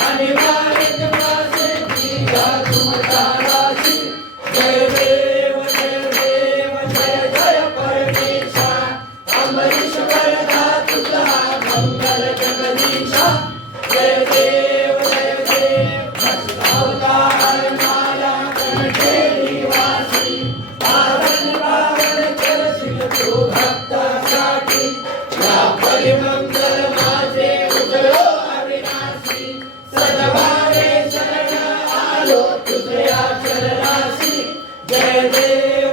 आणि वारेत वासे तुझ्या तुमचा राशी. जय देव जय देव जय जय परमेशा. अमरीश्वर दा तुझा मंगल जगदीशा. जय देव जय देव अवतार माया कंठे निवासी. पावन पावन करशील तू भक्तासाठी. या परिमंगल माझे उजळो अविनाशी. सदभावे शरण आलो तुझ्या चरणाशी. जय देव